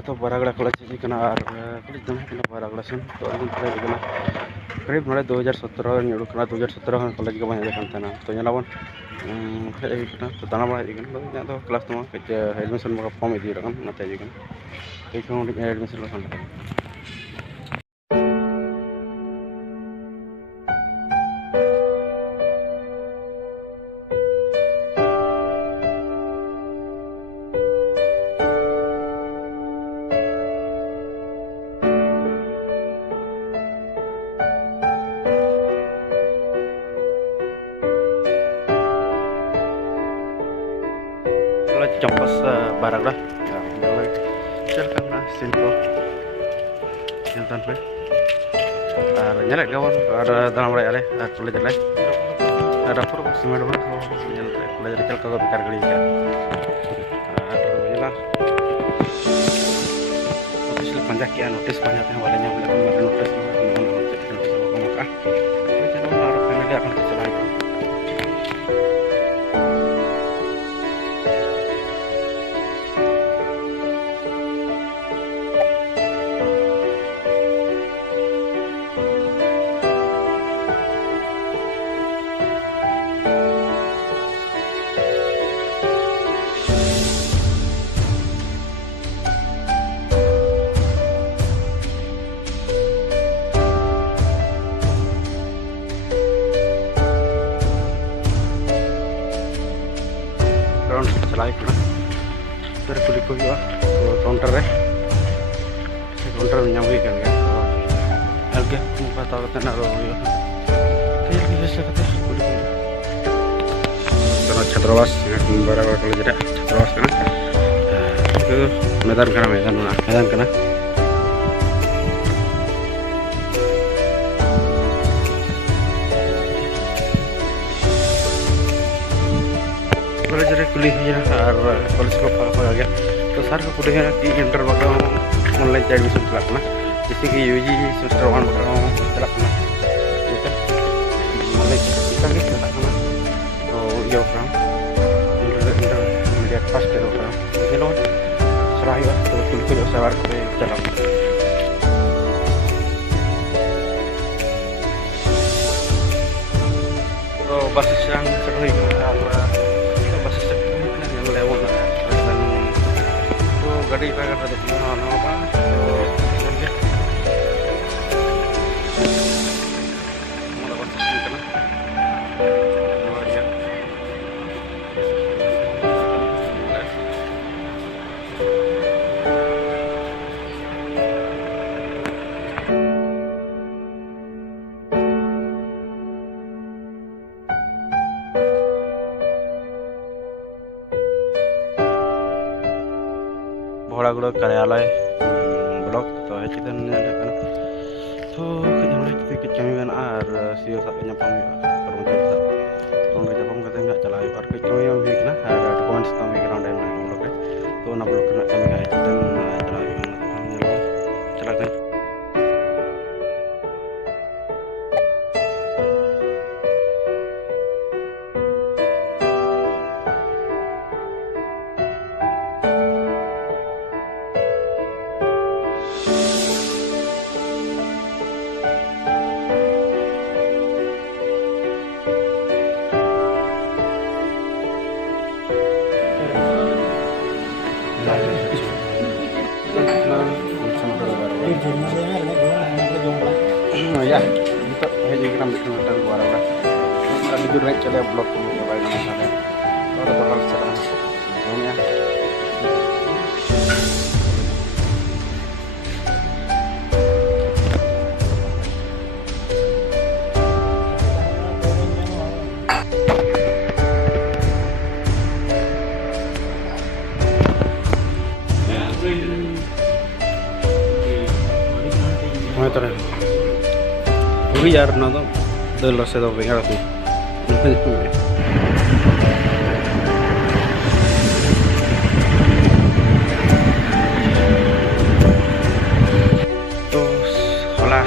तो बरागड़ा college college दमे बरागड़ा सेन तो करीब ना 2017 2017 कॉलेज के बना तो नाबन हेज तो दाना बड़ा तो क्लास तो एडमिशन फॉर्म इदी admission campus Baragra cerkan simple yang tanpa nyala kawan ada dalam raya le kulit le ada pur semen dulu nyala kulit kecil kagak bekar kali ya nyala notis panjang ya notis banyak yang walanya boleh notis maka channel baru family akan tercelai. चलाई तेरे कुली को counter है counter में नाम हुई कर गया तो अलगे पता होता ना रो हुई तो ये भी ऐसे करते कुली को छत्रवास बराबर कॉलेज है छत्रवास करना तो मैदान करना कॉलेज रे कुली और कॉलेज को फागा गया तो सर को कुली है कि इंटर बका ऑनलाइन एडमिशन चलाना जैसे कि यूजी सेमेस्टर 1 बका चलाना ऑनलाइन चलाना तो ये from intermediate first year from hello सराही तो कुली को सवार को चलाना तो बस स्टैंड चढ़ी गाड़ी packet ada di mana apa mulai pasang kena भोड़ागुड़ा कार्यालय ब्लॉक तो है चिकन तो कमी बना और सीओ साथ नापाम कर्मचारी साथ तो जापाम करते चला और कमी हुई और डॉक्यूमेंट्स कमी ब्लॉक तो ब्लॉक कमी चला चला ya untuk hiji kita bikin hotel luar lah kali jujur naik cale blok ini ya baik nama saya kalau bakal sekarang ya यार ना तो दिल से तो बिगड़ गई तो होला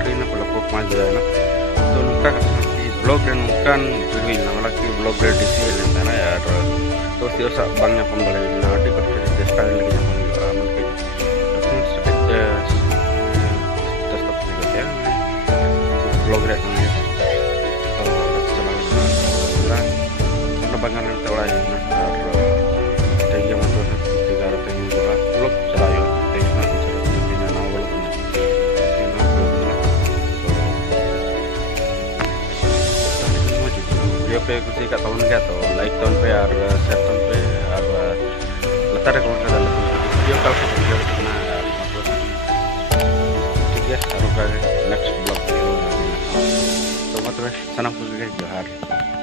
ट्रेन को 5 जाए ना तो नुका ब्लॉक रे नुकान वीडियो ना कि ब्लॉक रे डिसी लेना यार तो सियो सा बांग अपन बड़े ना टिकट के चेष्टा लगी पे कुछ का तब गया तो लाइक तब पे और शेयर तब पे और लतार रे कमेंट कर वीडियो कल को वीडियो करना ठीक है और नेक्स्ट ब्लॉग तो मतलब सनम को जोहार।